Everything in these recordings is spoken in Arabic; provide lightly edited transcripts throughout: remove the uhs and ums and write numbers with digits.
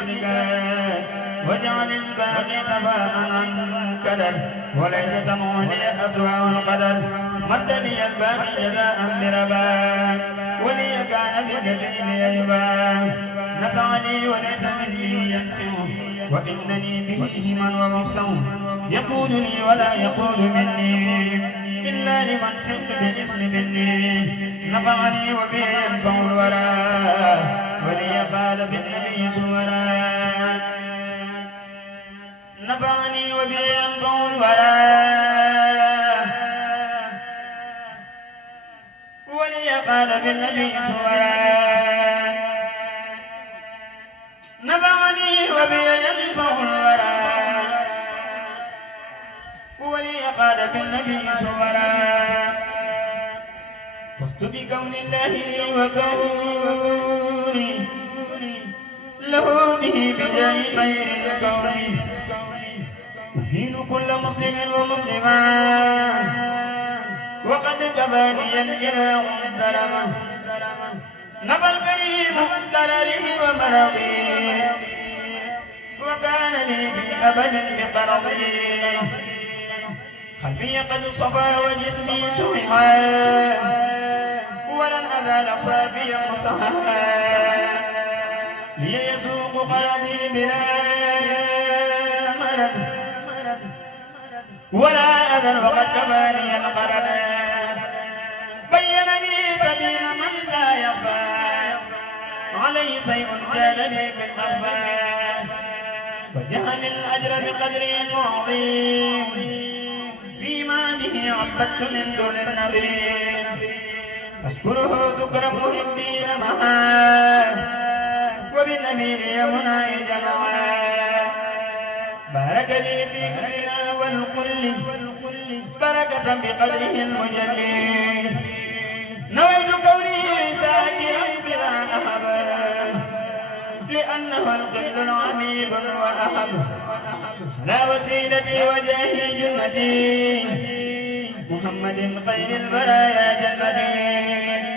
مثلك واجعل الباقي تباء عن كدر وليس تموني أسوأ القدر مد لي الباقي جزاء بربا ولي كان بالدليل يجبا نفعني وليس مني ينسو وإنني به من ومحسن يقول لي ولا يقول مني إلا لمن سئت بالاسم مني نفعني وبه ينفع الورى ولي قال بالنبي سورا نفعني وبه ينفع الورى ولي قال بالنبي سورا نفعني وبه ينفع الورى ولي قال بالنبي سورا فزت بكون الله لي وكوني له به بجاه خير الكون أهين كل مسلم ومسلمة وقد كفاني الإله الظلمة نفى الكريم ضرري ومرضي وكان لي في أبد بقرضي قلبي قد صفى وجسمي سمحا ولن أزال صافيا مصححا لي يسوق قلبي بلا مرض ولا أذى وقد كفاني القرن بينني سبيل من لا يخفى عليه سيف كان لي بالأخفى وجهل الأجر بقدره العظيم فيما به عبدت من دون النبي أشكره تكرم محبي لمها وبالنبي لي مناي جمعا بارك لي في كسنا والكل بركة بقدره المجلي نويت كوني ساكرا بما أحب لأنه القل العميق وأحب لا وسيلتي وجاهي جنتي محمد خير البرايا جنتي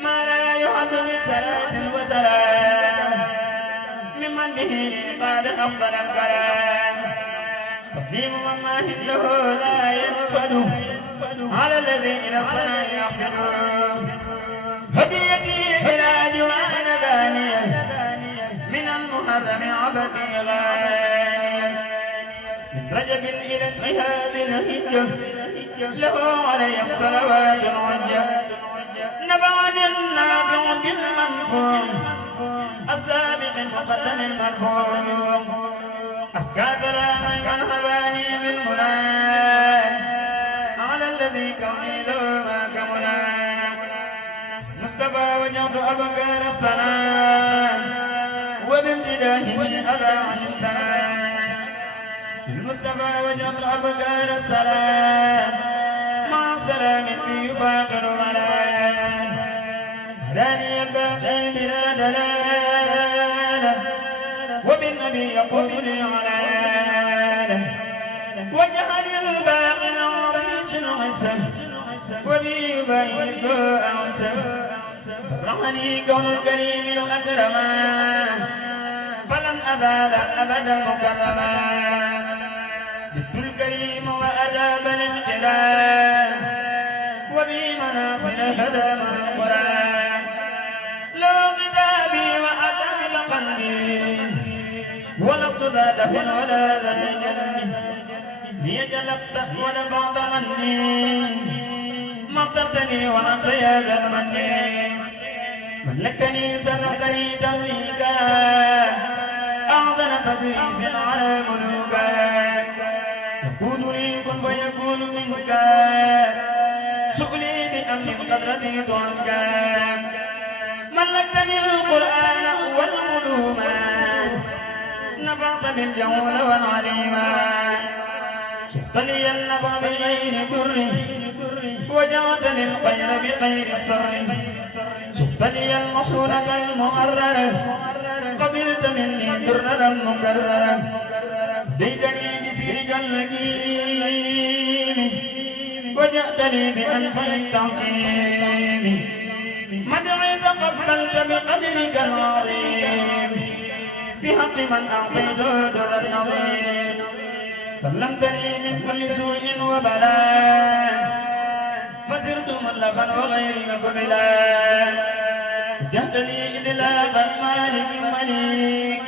ما لا يحد من صلاة وسلام ممن به لي قال أفضل الكلام تسليم من ما له لا ينفد على الذي إلى الصلاة يحفظ هديتي إلى جوان دانية من المحرم عبدي غانية من رجب إلى انتهاء الهجة له علي الصلوات الحجة نبعني النافع بالمنفوع السابق المقدم المرفوع أسكى كلام من هباني بالمنى على الذي كوني له ما كمنا مصطفى وجهت أبكار السلام وبامتداهه أذى عن السلام المصطفى وجهت أبكار السلام مع سلام يفاقر ملام هداني الباقي بلا دلالة وبالنبي يقول لي علانة وجهل الباقي العريش عسى وبي يبين مثله أعسى فرحني كون الكريم الأكرما فلن أزال أبدا مكرما جئت الكريم وأجاب للجلال وبمناصر هدى مع القرآن لو كتابي وأتى قلبي ولفت ذا دفن ولا ذا جنب ليجلبت ونفعت عني ما اخترتني وأنسى هذا المني ملكتني سرقتني تمليكا أعظم تصريف على ملوكا يقول لي كن فيكون منك سؤلي بأمر قد رضيت عنك ملكتني القرآن والعلوم نفعت بالجول والعليما شفت لي النفع بغير بر وجعت للخير بخير السر شفت لي المصونة المحررة قبلت مني دررا مكررا ديتني بسيرك اللئيم وجئت لي بأنفع التعقيم مدعي تقبلت بقدرك العظيم في حق من أعطيته در النظير سلمتني من كل سوء وبلاء فسرت مطلقا وغيري قبلا جهدني إدلاق مالك مليك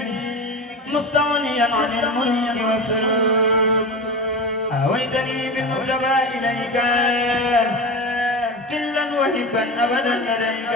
مستغنيا عن الملك والسلوك آويتني بالمصطفى إليك قلا وهبا أبدا لديك